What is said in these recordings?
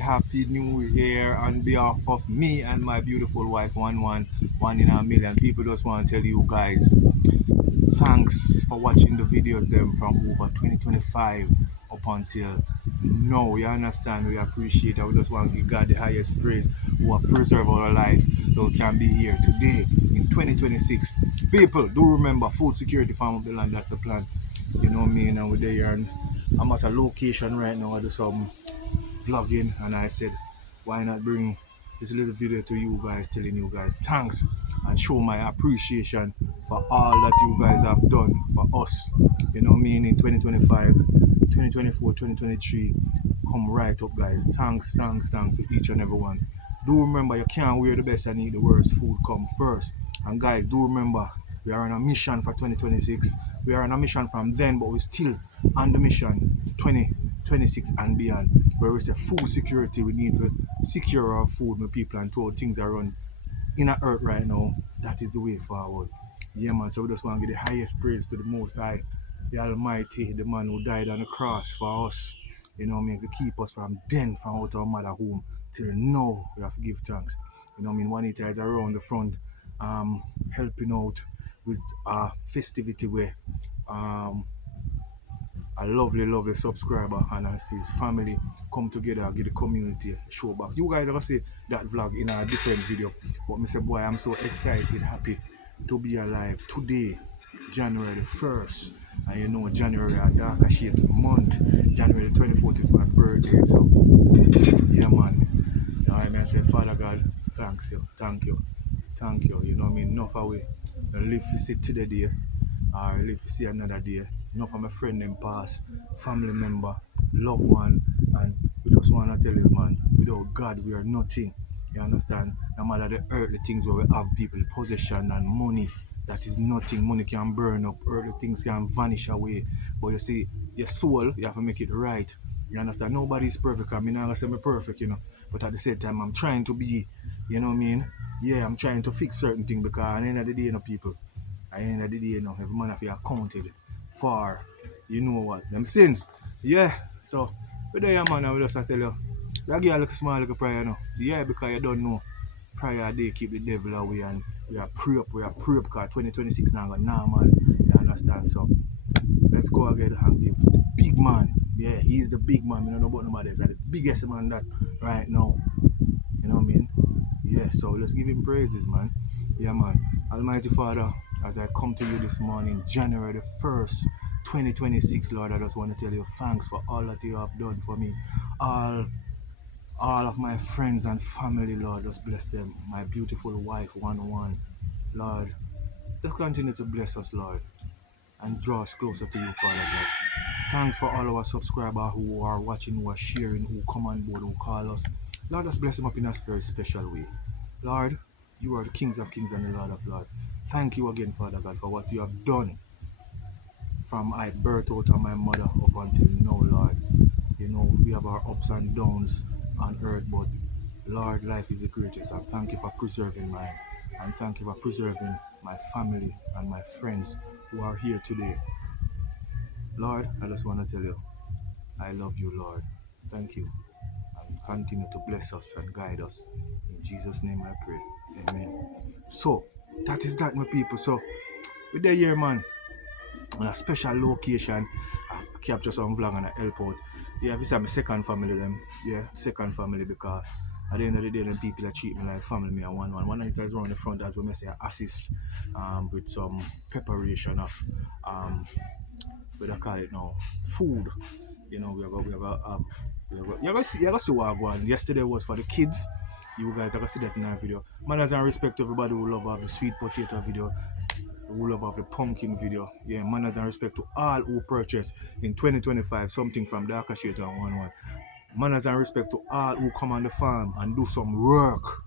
happy new year on behalf of me and my beautiful wife, one in a million. People just want to tell you guys, thanks for watching the videos them from over 2025 up until now. You understand? We appreciate it. We just want to give God the highest praise who have preserved our life so we can be here today in 2026. People, do remember food security farm of the land, that's the plan. You know what I mean? And we're there and I'm at a location right now. I do some vlogging and I said, why not bring this little video to you guys, telling you guys thanks and show my appreciation for all that you guys have done for us. You know what I mean? In 2025, 2024, 2023, come right up, guys. Thanks to each and every one. Do remember, you can't wear the best and eat the worst. Food come first. And guys, do remember, we are on a mission for 2026. We are on a mission from then, but we're still on the mission 2026 and beyond, where we say food security. We need to secure our food, my people, and throw things around in the earth right now. That is the way forward. Yeah, man. So we just want to give the highest praise to the Most High, the Almighty, the man who died on the cross for us. You know what I mean? To keep us from then, from out our mother home till now, we have to give thanks. You know what I mean? Juanita is around the front, helping out with a festivity where a lovely subscriber and his family come together, get the community show back. You guys ever see that vlog in a different video, but me say, boy, I'm so excited, happy to be alive today, January the 1st. And you know, January a darker shades month. January the 24th is my birthday, so yeah, man. I say, Father God, thank you. You know what I mean? Enough of we live to see today day, or live to see another day. Enough of my friend them pass, family member, loved one, and we just want to tell you, man, without God we are nothing. You understand? No matter the earthly things where we have people, possession and money, that is nothing. Money can burn up, earthly things can vanish away. But you see, your soul, you have to make it right. You understand? Nobody's perfect. I mean, I'm not gonna say I'm perfect, you know. But at the same time, I'm trying to be, you know what I mean? Yeah, I'm trying to fix certain things because at the end of the day, you know, people, at the end of the day, you know, every man of you accounted for, you know what, them sins. Yeah, so, but there, man, I will just tell you, I give a little small little prayer, you know. Yeah, because you don't know, prayer day keep the devil away and we are pray up because 2026 now, nah, man, you understand? So, let's go again and give the big man. Yeah, he's the big man. We don't know about nobody else. The biggest man that right now. You know what I mean? Yeah, so let's give him praises, man. Yeah, man. Almighty Father, as I come to you this morning, January the 1st, 2026, Lord, I just want to tell you thanks for all that you have done for me. All of my friends and family, Lord, just bless them. My beautiful wife, one. Lord, just continue to bless us, Lord, and draw us closer to you, Father God. Thanks for all our subscribers who are watching, who are sharing, who come on board, who call us. Lord, just bless them up in a very special way. Lord, you are the Kings of Kings and the Lord of Lords. Thank you again, Father God, for what you have done from I birth out of my mother up until now, Lord. You know, we have our ups and downs on earth, but Lord, life is the greatest. And thank you for preserving mine. And thank you for preserving my family and my friends who are here today. Lord, I just want to tell you, I love you, Lord. Thank you. And continue to bless us and guide us. In Jesus' name I pray. Amen. So, that is that, my people. So, we're there here, man, on a special location. I capture some vlog and I help out. Yeah, this is my second family, them. Yeah, second family, because at the end of the day, them people that treat me like family, me and one. One night I was around the front, as we may say, assist with some preparation of what I call it now, food. You know, you ever see what I want. Yesterday was for the kids. You guys ever see that in that video. Manners and respect to everybody who love the sweet potato video, who love the pumpkin video. Yeah, manners and respect to all who purchased in 2025 something from Darker Shades and 1-1. Manners and respect to all who come on the farm and do some work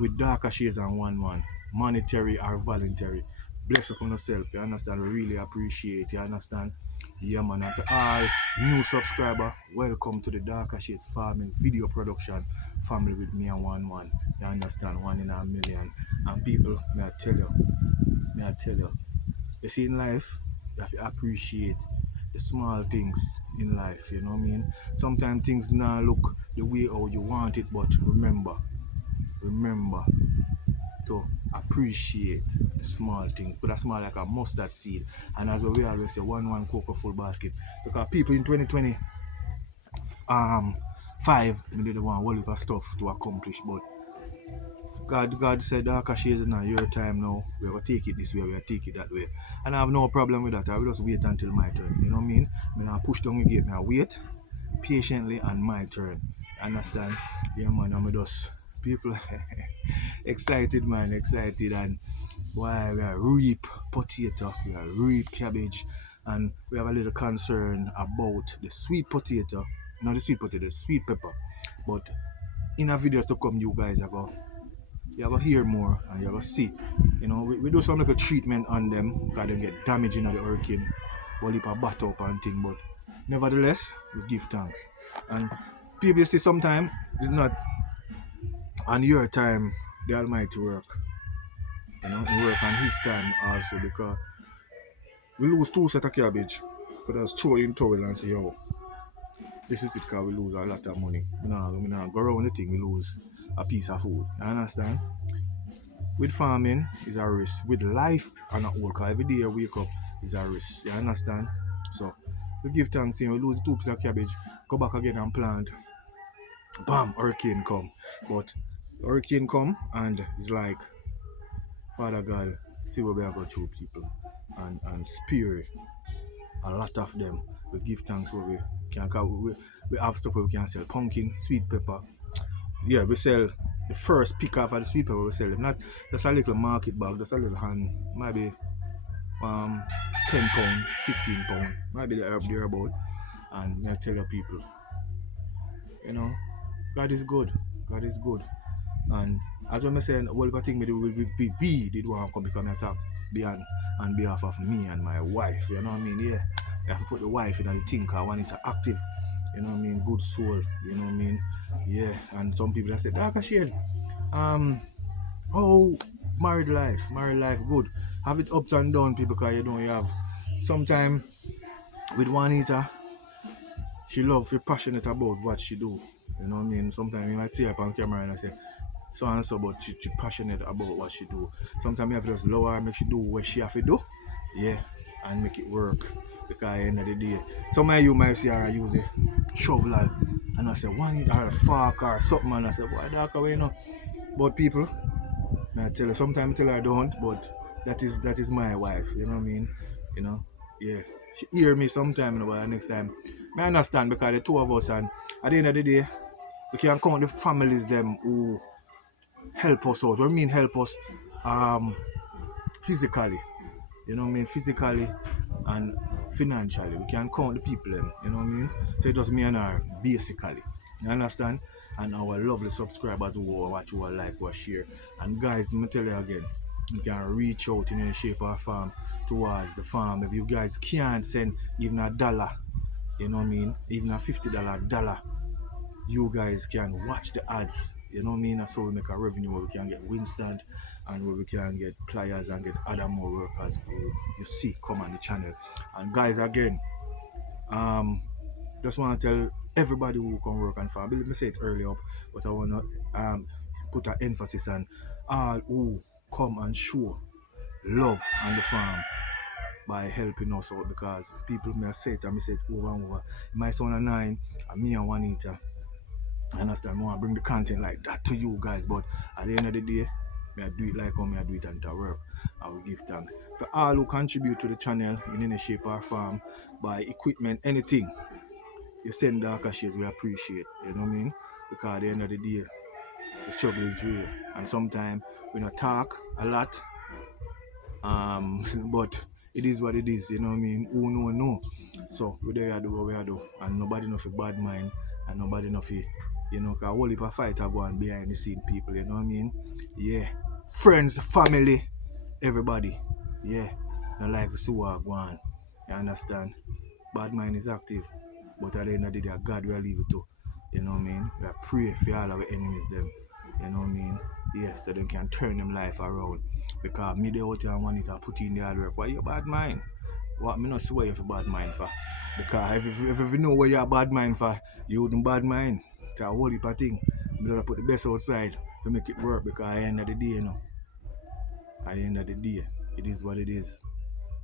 with Darker Shades and 1-1, monetary or voluntary. Bless upon yourself, you understand? We really appreciate, you understand? Yeah, man. And for all new subscriber, welcome to the Darker Shades Farming Video Production family with me and 1-1. You understand? One in a million. And people, may I tell you, you see in life, you have to appreciate the small things in life, you know what I mean? Sometimes things not look the way how you want it, but remember to appreciate the small things. But that's small like a mustard seed. And as we always say, one cocoa full basket. Because people in 2020 five, we did want a whole heap of stuff to accomplish, but God said, Akashi is now your time now. We're gonna take it this way, we're gonna take it that way. And I have no problem with that. I will just wait until my turn. You know what I mean? When I push down the gate, I wait patiently and my turn. Understand? Yeah man, I'm just people excited man, excited and why we are reap potato, we are reap cabbage, and we have a little concern about the sweet potato, not the sweet potato, the sweet pepper. But in a video to come, you guys are going to hear more and you're going to see. You know, we do some little treatment on them because they get damaged in the hurricane, whole heap of bat up and thing, but nevertheless, we give thanks. And people say sometimes it's not on your time the Almighty work. You know, he work on his time also because we lose two set of cabbage. Could just throw in towel and say, yo, this is it because we lose a lot of money. We not go around the thing, we lose a piece of food. You understand? With farming is a risk. With life and not work. Every day you wake up is a risk. You understand? So we give thanks, we lose two pieces of cabbage, go back again and plant. Bam, hurricane come. But hurricane come and it's like, Father God, see what we are going through people and spare a lot of them. We give thanks where we can. We have stuff where we can sell pumpkin, sweet pepper. Yeah, we sell the first pick off of the sweet pepper. We sell them not just a little market bag, just a little hand, maybe 10 pound, 15 pound, maybe there about. And I tell the people, you know, God is good. God is good. And as I'm saying, all the thing we did want to come because I talk beyond on behalf of me and my wife. You know what I mean? Yeah. I have to put the wife in the thing because I want it to active. You know what I mean? Good soul. You know what I mean? Yeah. And some people that say, Darker Shade, oh, married life good. Have it ups and down, people, because you have sometimes with Juanita, she love, she passionate about what she do. You know what I mean? Sometimes you might see her on camera and I say, so and so, but she passionate about what she do. Sometimes you have to just lower her, make she do what she have to do. Yeah, and make it work. Because at the end of the day, some of you might see her use a shovel and I say, Juanita or a fork or something, and I say, boy, dark away, you know. But people, I tell her, sometimes I tell her I don't, but that is my wife, you know what I mean? You know, yeah. She hear me sometime, you know, but next time. I understand because the two of us, and at the end of the day, we can count the families them who help us out. What I mean help us physically. You know what I mean? Physically and financially. We can count the people them, you know what I mean? So it just me and her basically. You understand? And our lovely subscribers who watch, who like, who share. And guys, let me tell you again, you can reach out in any shape or form towards the farm. If you guys can't send even $1, you know what I mean? Even a $50 you guys can watch the ads. You know what I mean? That's how we make a revenue where we can get Winston and where we can get pliers and get other more workers who you see come on the channel. And guys, again, just want to tell everybody who can work on farm. Let me say it earlier, but I want to put an emphasis on all who come and show love on the farm by helping us out, because people may say it and me say it over and over. My son and I, and me and Juanita, I understand, I want to bring the content like that to you guys, but at the end of the day, I do it like how I do it and to work. I will give thanks for all who contribute to the channel in any shape or form, by equipment, anything. You send Darker Shades, we appreciate, you know what I mean? Because at the end of the day, the struggle is real. And sometimes we don't talk a lot, but it is what it is, you know what I mean? Who know. So we there do what we do, and nobody know for bad mind, and nobody know for, you know, cause whole heap of fight are going behind the scene people, you know what I mean? Yeah. Friends, family, everybody. Yeah. No like to see what go on. You understand? Bad mind is active, but at the end of the day, God will leave it to. You know what I mean? We pray for all our enemies them. You know what I mean? Yes, so they can turn them life around. Because me they out here and want it to put in the hard work. Why you bad mind? What me not swear you for bad mind for? Because if you know where you're bad mind for, you wouldn't bad mind. It's a whole heap of thing. I'm gonna put the best outside to make it work because at the end of the day, you know. At the end of the day, it is what it is.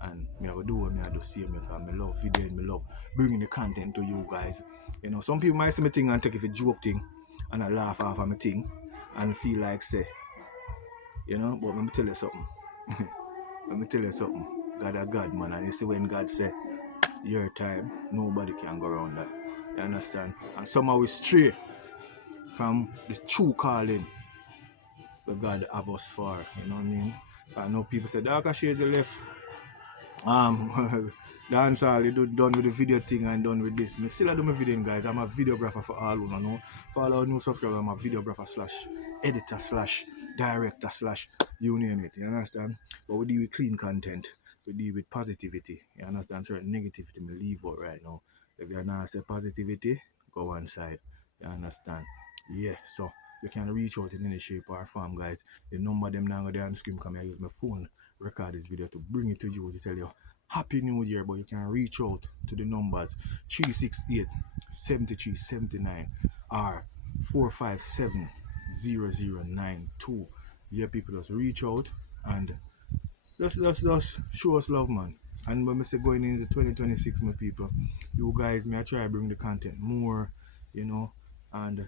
And me have to do what me have to say because I love video and me love bringing the content to you guys. You know, some people might see me thing and take it for joke thing and I laugh off of my thing and feel like say, you know, but let me tell you something. Let me tell you something. God a God man, and you see when God say your time, nobody can go around that. You understand? And somehow we stray from the true calling that God have us for. You know what I mean? I know people say dark shades the left. Dance all you do done with the video thing and done with this. Me still do my video guys. I'm a videographer for all who know. For all our new subscribers, I'm a videographer slash editor slash director slash you name it. You understand? But we deal with clean content. We deal with positivity. You understand? Certain negativity me leave out right now. If you're not say positivity, go one side. You understand? Yeah, so you can reach out in any shape or form, guys. The number them now go there on the screen, come here, use my phone, record this video to bring it to you to tell you Happy New Year, but you can reach out to the numbers 368 7379 or 457 0092. Yeah, people just reach out and just show us love, man. And when we say going into 2026, my people, you guys may I try to bring the content more, you know, and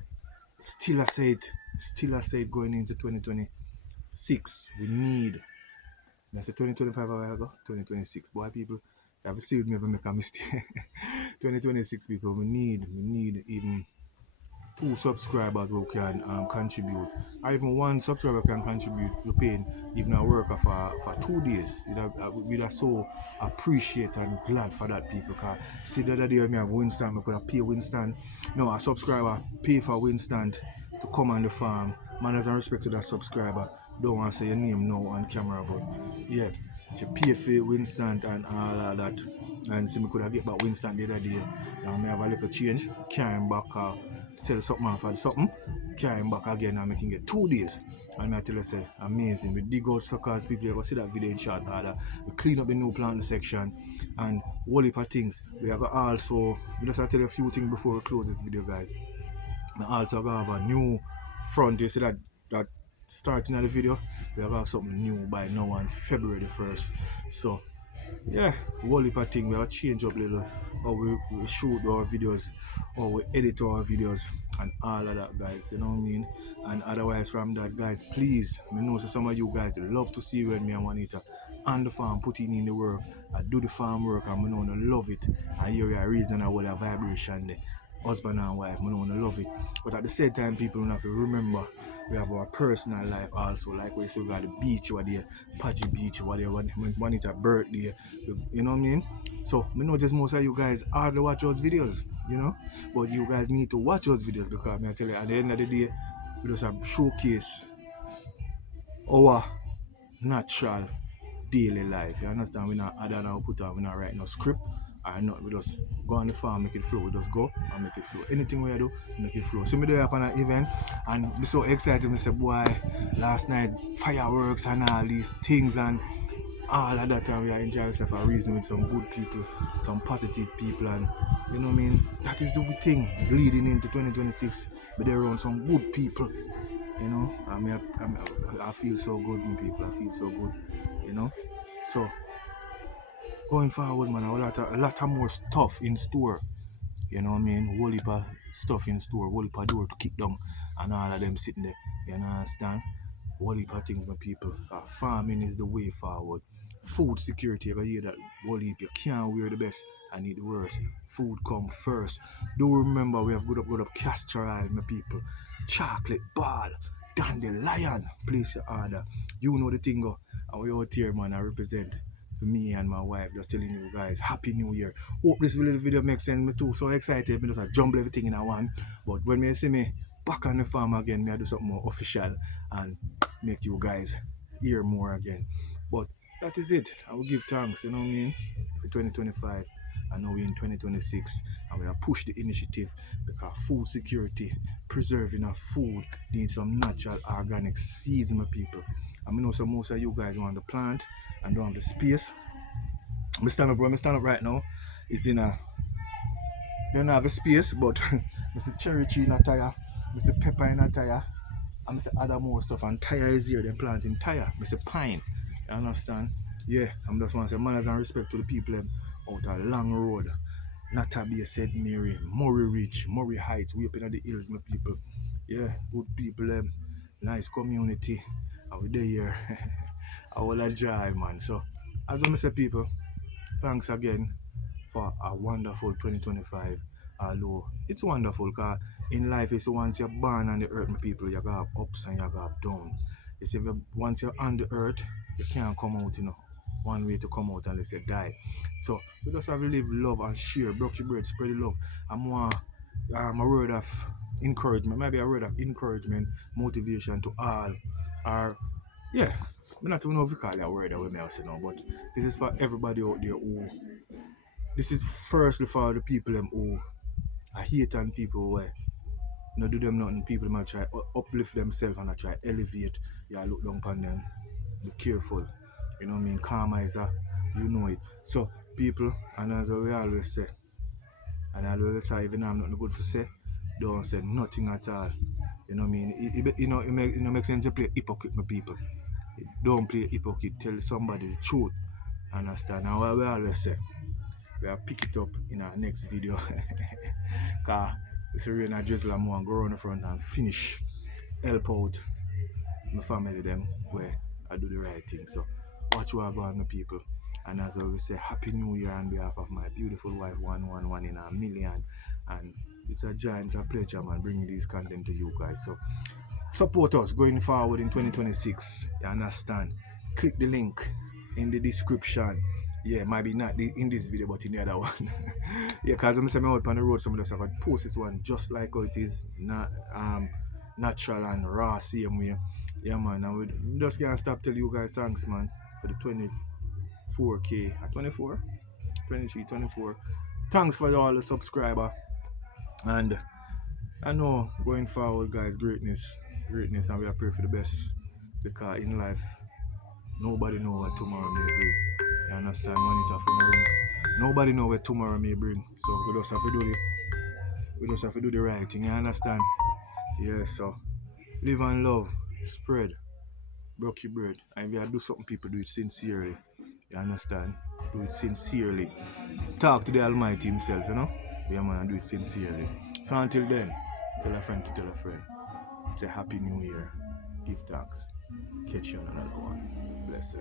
still I said going into 2026, we need, I said 2025 a while ago, 2026, boy people, you have to see me if I make a mistake. 2026 people, we need even 2 subscribers who can contribute, or even 1 subscriber can contribute to paying even a worker for 2 days. We'd have so appreciate and glad for that people. Because see the other day me have Winston, I could have pay Winston. No, a subscriber pay for Winston to come on the farm. Manners and respect to that subscriber. Don't want to say your name now on camera, but yeah, she paid for Winston and all of that. And see me could have get back Winston the other day. Now me have a little change, carry him back, sell something off or something, carry him back again and I can get 2 days. And I tell you say amazing. We dig out suckers, people you go see that video in short order. We clean up the new planting section and whole heap of things. We have also, we just tell you a few things before we close this video, guys. We also have a new front. You see that starting of the video, we have something new by now on February the 1st. So yeah, whole heap of thing. We have change up a little how we shoot our videos, how we edit our videos, and all of that, guys. You know what I mean? And otherwise, from that, guys, please, I know so some of you guys they love to see when me and Juanita on the farm putting in the work, I do the farm work, and I know I love it. And here we are reason whole a vibration there. Husband and wife, I know I love it. But at the same time, people don't have to remember we have our personal life also. Like we say, we got the beach over there, Patchy Beach over there, when it's a birthday, you know what I mean? So, I know just most of you guys hardly watch those videos, you know? But you guys need to watch those videos because I tell you, at the end of the day, we just have showcase our natural daily life. You understand? We not add and put on, we not write no script or not. We just go on the farm, make it flow. We just go and make it flow. Anything we do, make it flow. So me there up on an event and I'm so excited. I say, boy, last night fireworks and all these things and all of that, and we are enjoying ourselves a reason with some good people, some positive people, and you know what I mean? That is the thing leading into 2026. But they're around some good people, you know. I feel so good, my people. I feel so good, you know. So going forward, man, a lot of more stuff in store. You know what I mean? Whole heap of stuff in store, whole heap of door to kick down, and all of them sitting there. You understand? Whole heap of things, my people. Farming is the way forward. Food security, if I hear that whole heap, you can't wear the best and eat the worst. Food come first. Do remember we have good up castor oil, my people. Chocolate ball, dandelion. Place your order. You know the thing, go. And we out here, man, I represent for me and my wife, just telling you guys Happy New Year. Hope this little video makes sense. Me too so excited. Me just jumble everything in a one. But when me see me back on the farm again, me I do something more official and make you guys hear more again. But that is it. I will give thanks, you know what I mean, for 2025. And now we're in 2026 and we are push the initiative because food security, preserving of food needs some natural organic seeds, my people. I know so most of you guys want the plant and don't have the space. Me stand up right now. It's in a You don't have a space, but I see cherry tree in a tire, I see pepper in a tire, and I see other more stuff. And tire is here, they're planting tire. I see pine. You understand? Yeah, I'm just want to say manners and respect to the people out a long road. Natabia, St. Mary, Murray Ridge, Murray Heights, we up in the hills, my people. Yeah, good people, nice community. And we there here. I will enjoy, man. So, as I say, people, thanks again for a wonderful 2025. Although it's wonderful because in life, it's once you're born on the earth, my people, you have ups and you have downs. It's if once you're on the earth, you can't come out, one way to come out unless you die. So we just have to live love and share, broke your bread, spread the love. I'm more a word of encouragement, maybe a word of encouragement, motivation to all. Or yeah, I not even know if we call it a word that we may say now, but this is for everybody out there who this is firstly for the people who are hate on people where not do them nothing. People might try uplift themselves and I try elevate. Yeah, look down upon them. Be careful. You know what I mean? Karma is a, you know it. So people, and as we always say, and I always say, even though I'm not good for say, don't say nothing at all. You know what I mean? It makes sense to play hypocrite with people. Don't play hypocrite. Tell somebody the truth. Understand? And what we always say, we'll pick it up in our next video. Because it's a rain and drizzle and more go around the front and finish. Help out my family them where I do the right thing. So watch what I go on my people. And as I always say, Happy New Year on behalf of my beautiful wife, 111 in a million. And it's a joy, it's a pleasure, man, bringing this content to you guys. So support us going forward in 2026. You understand? Click the link in the description. Yeah, maybe not in this video, but in the other one. Yeah, because I'm saying out on the road, somebody said I could post this one just like how it is, not natural and raw, same way. Yeah, man, and we just can't stop telling you guys thanks, man, for the 24K. 24? 23, 24. Thanks for all the subscriber. And I know going forward, guys, greatness, and we are praying for the best because in life, nobody know what tomorrow may bring. You understand? Money it ring. Nobody know what tomorrow may bring. So we just have to do the right thing. You understand? Yeah. So live and love, spread, broke your bread. And if you do something, people do it sincerely. You understand? Do it sincerely. Talk to the Almighty Himself. Yeah, man, and do it sincerely. So until then, tell a friend to tell a friend. Say Happy New Year. Give thanks. Catch you on another one. Blessed.